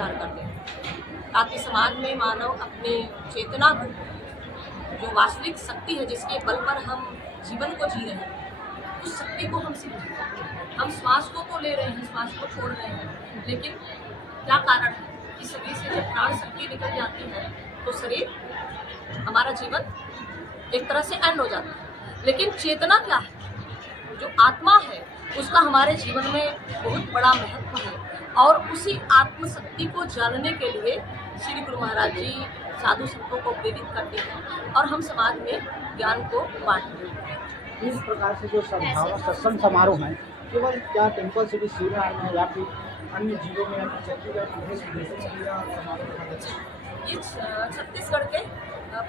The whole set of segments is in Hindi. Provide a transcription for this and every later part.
प्रचार करते हैं, ताकि समाज में मानव अपने चेतना को, जो वास्तविक शक्ति है जिसके बल पर हम जीवन को जी रहे हैं, उस शक्ति को हम समझें। हम श्वास को तो ले रहे हैं, श्वास को छोड़ रहे हैं, लेकिन क्या कारण है कि शरीर से जब प्राण शक्ति निकल जाती है तो शरीर, हमारा जीवन एक तरह से एंड हो जाता है। लेकिन चेतना क्या है, जो आत्मा है, उसका हमारे जीवन में बहुत बड़ा महत्व है। और उसी आत्मशक्ति को जानने के लिए श्री गुरु महाराज जी साधु संतों को प्रेरित करते हैं और हम समाज में ज्ञान को बांटते हैं। इस प्रकार से जो सद्भावना सत्संग समारोह है, केवल क्या टेम्पल सिटी शिवराज में या फिर अन्य जिलों में, छत्तीसगढ़ देश विदेशों में ये छत्तीसगढ़ के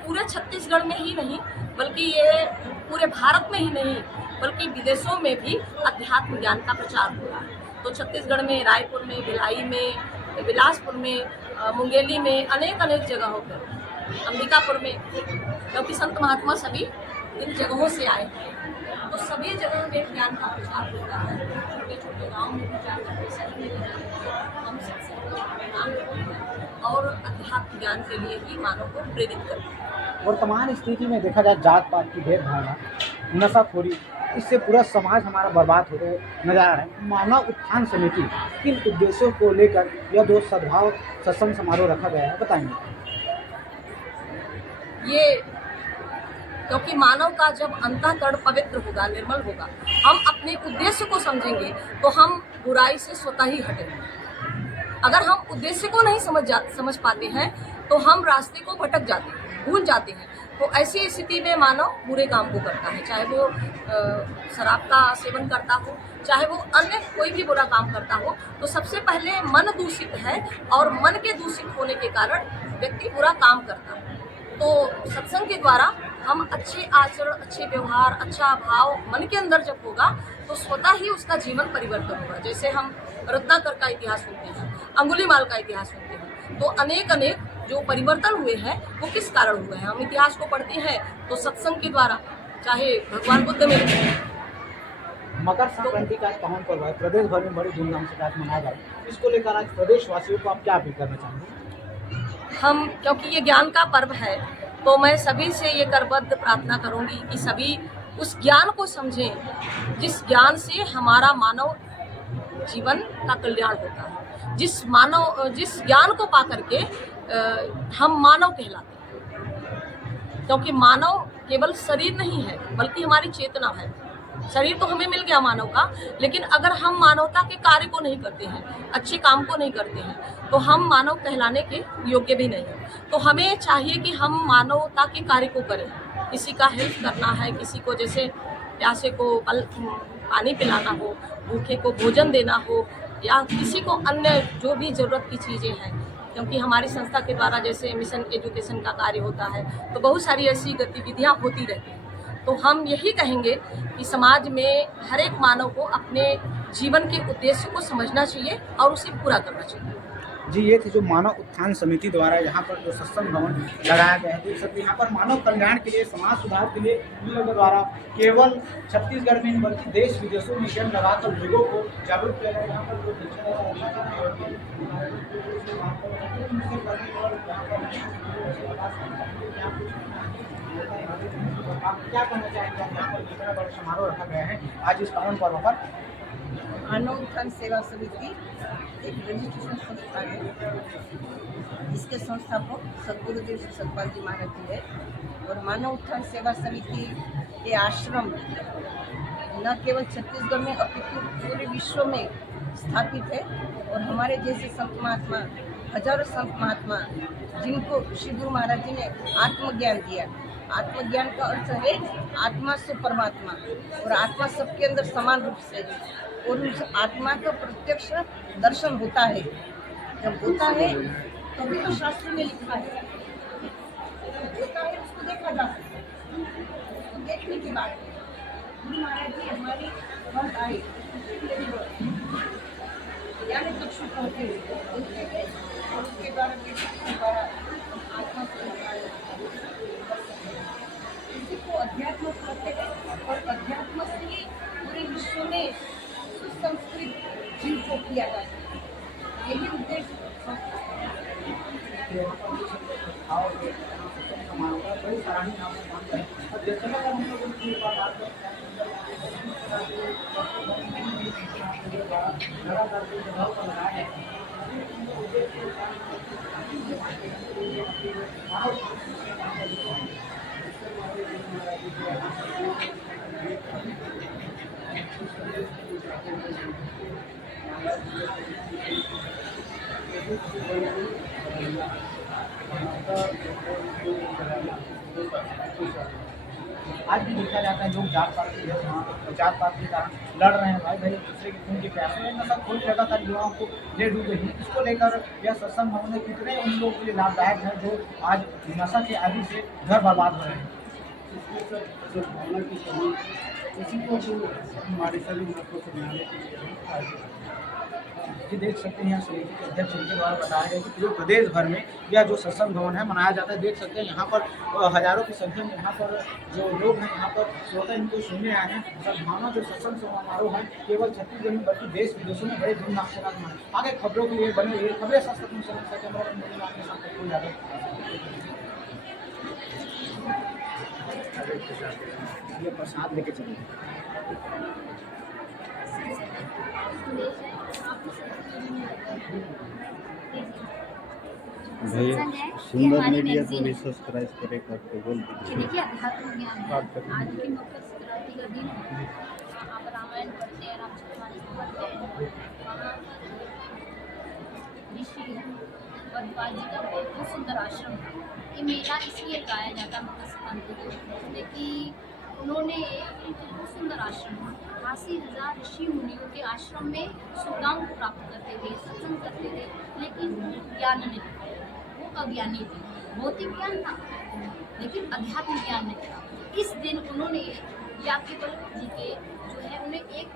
पूरे छत्तीसगढ़ में ही नहीं, बल्कि ये पूरे भारत में ही नहीं, बल्कि विदेशों में भी अध्यात्म ज्ञान का प्रचार हो रहा है। तो छत्तीसगढ़ में, रायपुर में, भिलाई में, बिलासपुर में, मुंगेली में, अनेक जगहों पर, अंबिकापुर में, क्योंकि संत महात्मा सभी इन जगहों से आए हैं, तो सभी जगह में ज्ञान का प्रचार होता है। छोटे छोटे गाँव में प्रचार करते, शहर में हम सत्संग और अध्यात्म ज्ञान के लिए ही मानव को प्रेरित करते हैं। वर्तमान स्थिति में देखा जाए जात पात की भेदभावना, नशाखोरी, इससे पूरा समाज हमारा बर्बाद होते नजर आ रहा है। मानव उत्थान समिति किन उद्देश्यों को लेकर यह दो सद्भाव सत्संग समारोह रखा गया है, बताएंगे? ये क्योंकि मानव का जब अंतःकरण पवित्र होगा, निर्मल होगा, हम अपने उद्देश्य को समझेंगे तो हम बुराई से स्वतः ही हटेंगे। अगर हम उद्देश्य को नहीं समझ पाते हैं तो हम रास्ते को भटक जाते हैं, भूल जाते हैं। तो ऐसी स्थिति में मानव बुरे काम को करता है, चाहे वो शराब का सेवन करता हो, चाहे वो अन्य कोई भी बुरा काम करता हो। तो सबसे पहले मन दूषित है और मन के दूषित होने के कारण व्यक्ति बुरा काम करता है। तो सत्संग के द्वारा हम अच्छे आचरण, अच्छे व्यवहार, अच्छा भाव मन के अंदर जब होगा तो स्वतः ही उसका जीवन परिवर्तन होगा। जैसे हम रत्नाकर का इतिहास सुनते हैं, अंगुलीमाल का इतिहास सुनते हैं, तो अनेक जो परिवर्तन हुए हैं वो किस कारण हुए हैं। हम इतिहास को पढ़ते हैं तो सत्संग के द्वारा, चाहे भगवान बुद्ध में। मकर संक्रांति का आज पावन पर्व है, प्रदेश भर में बड़ी धूमधाम से आज मनाया जाए, इसको लेकर आज प्रदेशवासियों को आप क्या अपील करना चाहेंगे? हम, क्योंकि ये ज्ञान का पर्व है, तो मैं सभी से ये करबद्ध प्रार्थना करूंगी कि सभी उस ज्ञान को समझें जिस ज्ञान से हमारा मानव जीवन का कल्याण होता है, जिस ज्ञान को पा करके हम मानव कहलाते हैं। क्योंकि मानव केवल शरीर नहीं है, बल्कि हमारी चेतना है। शरीर तो हमें मिल गया मानव का, लेकिन अगर हम मानवता के कार्य को नहीं करते हैं, अच्छे काम को नहीं करते हैं, तो हम मानव कहलाने के योग्य भी नहीं हैं। तो हमें चाहिए कि हम मानवता के कार्य को करें। किसी का हेल्प करना है, किसी को जैसे प्यासे को पानी पिलाना हो, भूखे को भोजन देना हो, या किसी को अन्य जो भी ज़रूरत की चीज़ें हैं। क्योंकि हमारी संस्था के द्वारा जैसे मिशन एजुकेशन का कार्य होता है, तो बहुत सारी ऐसी गतिविधियाँ होती रहती हैं। तो हम यही कहेंगे कि समाज में हर एक मानव को अपने जीवन के उद्देश्य को समझना चाहिए और उसे पूरा करना चाहिए। जी, ये थे जो मानव उत्थान समिति द्वारा यहाँ पर जो सत्संग भवन लगाया गया है। सब यहाँ पर मानव कल्याण के लिए, समाज सुधार के लिए इन लोगों द्वारा केवल छत्तीसगढ़ में बल्कि देश विदेशों में कैंप लगाकर लोगों को जागरूक किया गया। यहाँ पर आप क्या कहना चाहेंगे? यहाँ पर इतना बड़ा समारोह रखा गया है आज इस पावन पर्व पर। मानव उत्थान सेवा समिति एक रजिस्ट्रेशन संस्था है, जिसके संस्थापक सद्गुरुदेव श्री सतपाल जी महाराज जी है। और मानव उत्थान सेवा समिति के आश्रम न केवल छत्तीसगढ़ में अपितु पूरे विश्व में स्थापित है। और हमारे जैसे संत महात्मा, हजारों संत महात्मा, जिनको श्री गुरु महाराज जी ने आत्मज्ञान दिया। आत्मज्ञान का अर्थ है आत्मा से परमात्मा, और आत्मा सबके अंदर समान रूप से है। और उस आत्मा का प्रत्यक्ष दर्शन होता है। जब होता है तभी तो शास्त्र में लिखा है, होता है उसको देखा जा सकता है। उसको देखने की बात है। गुरु महाराज जी हमारी घर आए, यानी चक्षु पहुँचे देखते हैं, और उसके द्वारा आत्मा इसी को अध्यात्म कहते हैं। और अध्यात्म से ही पूरे विश्व में सुसंस्कृत जीव को किया जाता है। यही उद्देश्य कि यहाँ पर देख सकते हैं भाव के सत्संग का माहौल है, बड़ी सराहनीय यहाँ पर मानते हैं। और जैसे अगर हम लोग उनकी बात करते हैं लगातार जो जगहों पर लगाया है आज भी देखा जाता है लोग जात पात के जात पात के कारण लड़ रहे हैं, भाई भाई एक दूसरे के खून के प्यासे हैं, नशा खोज लगातार युवाओं को ले डूब रही है। इसको लेकर यह सत्संग भवन में कितने उन लोगों के लिए लाभदायक है जो आज नशा के आदि से घर बर्बाद हो रहे हैं। जो भावना की कमी इसी को जो हमारे सभी महत्व को बनाने के लिए आज कि देख सकते हैं यहाँ समिति के अध्यक्ष उनके द्वारा बताया गया कि पूरे प्रदेश भर में यह जो सत्संग भवन है मनाया जाता है। देख सकते हैं यहाँ पर हजारों की संख्या में यहाँ पर जो लोग हैं यहाँ पर स्वतः इनको सुनने आए हैं। सद्भावना जो सत्संग समारोह है केवल छत्तीसगढ़ में बल्कि देश विदेशों में बड़े धूमधाम से मनाए। आगे खबरों के लिए बने हुए खबरें सत्संग कैमरा के साथ ये प्रसाद लेके चले। भैया सुंदर मीडिया को भी सब्सक्राइब करे करके बोल दीजिए। देखिए अध्यात्म ज्ञान आज की मकर संक्रांति का दिन है। आप रामायण पढ़ते हैं, रामचरितमानस पढ़ते हैं, वहाँ पर ऋषि भरद्वाज जी का बहुत सुंदर आश्रम था। ये मेला इसलिए लगाया जाता है मकर संक्रांति को, कि उन्होंने बहुत सुंदर आश्रम 80,000 ऋषि मुनियों के आश्रम में सुविधाओं को प्राप्त करते थे, सत्संग करते थे, लेकिन ज्ञान नहीं था। वो अज्ञानी थे। भौतिक ज्ञान था लेकिन अध्यात्म ज्ञान नहीं था। इस दिन उन्होंने याज्ञवल्क्य जी के जो है उन्हें एक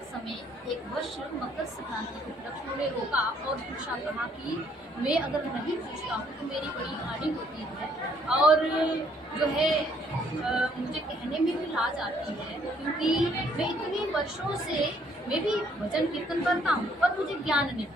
वर्ष मकर संक्रांति के उपलक्ष्य उन्हें रोका और पूछा, कहा कि मैं अगर नहीं पूछता हूँ तो मेरी बड़ी हानि होती है और जो है मुझे कहने में भी लाज आती है, क्योंकि मैं इतने वर्षों से मैं भी भजन कीर्तन करता हूँ पर मुझे ज्ञान नहीं,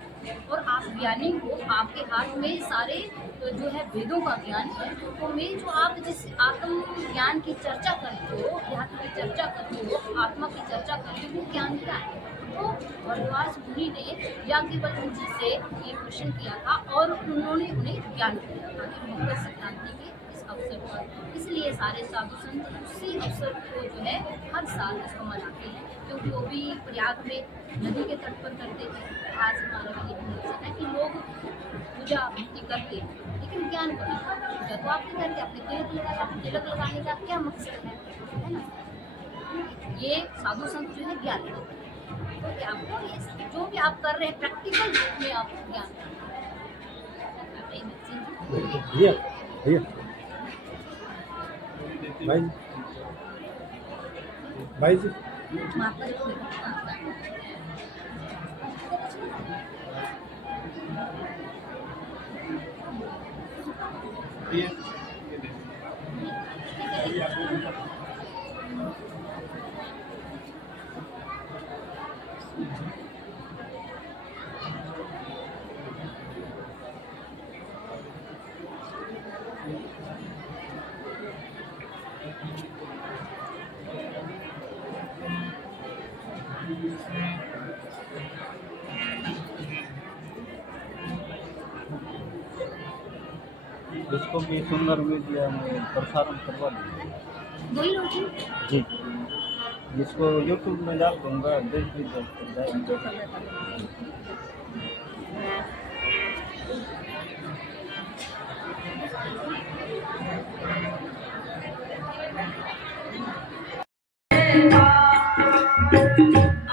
और आप ज्ञानी हो, आपके हाथ में सारे जो है वेदों का ज्ञान है, तो मैं जो आप जिस आत्म ज्ञान की चर्चा करते हो, अध्यात्म की चर्चा करते हो, आत्मा की चर्चा करते हो, वो ज्ञान क्या है? तो भरद्वाज मुनि ने याज्ञवल्क्य जी से ये प्रश्न किया था और उन्होंने उन्हें ज्ञान दिया था कि मकर संक्रांति के इस अवसर पर, इसलिए सारे साधु संत उसी अवसर को जो है हर साल इसको मनाते हैं, क्योंकि वो भी प्रयाग में नदी के तट पर करते थे। आज हमारा भी यही मकसद है कि लोग पूजा भक्ति करते हैं लेकिन ज्ञान को नहीं। पूजा तो आपके करके अपने तिलक लगाने का क्या मकसद है ना? ये साधु संत जो है ज्ञान देते हैं। तो आपको ये जो भी आप कर रहे हैं प्रैक्टिकल रूप में आप ज्ञान भैया भैया भाई जी इसको भी सुंदर मीडिया में प्रसारण करवा दीजिए। दो ही लोग हैं। जी, इसको यूट्यूब में डाल दूँगा, देश विदेश तक जाएगा।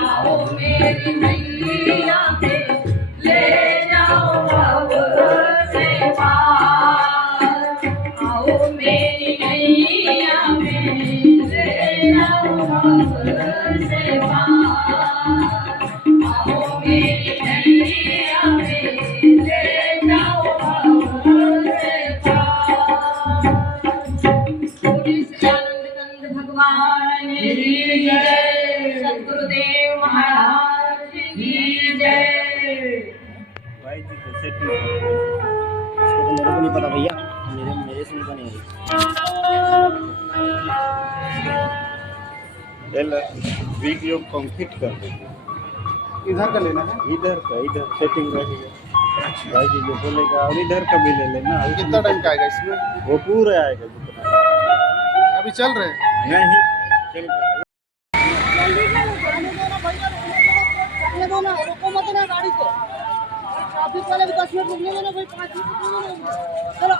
आओ मेरी नैया पे ले जाओ अब से पार, आओ मेरी नैया पे ले जाओ अब से पार, आओ मेरी नैया पे ले जाओ अब से पार। आनंद भगवान की जय, सद्गुरुदेव महाराज की जय। भाई जी को सेटिंग मेरे को नहीं पता भैया, मेरे से नहीं बनेगी। वीडियो कंप्लीट कर देंगे, इधर का लेना है। इधर सेटिंग रहेगा भाई जी, जो बोलेगा। और इधर का भी ले लेना। कितना टाइम का आएगा इसमें? वो पूरा आएगा जितना। अभी चल रहे हैं? नहीं चल रहा है। ट्रैफिक वाले भी 10 मिनट रुकने देना भाई, 5 मिनट रुकने देना। चलो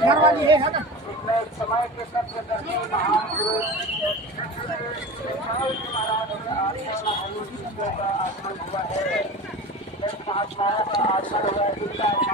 घर वाली है ना। महात्मा का आश्रम है।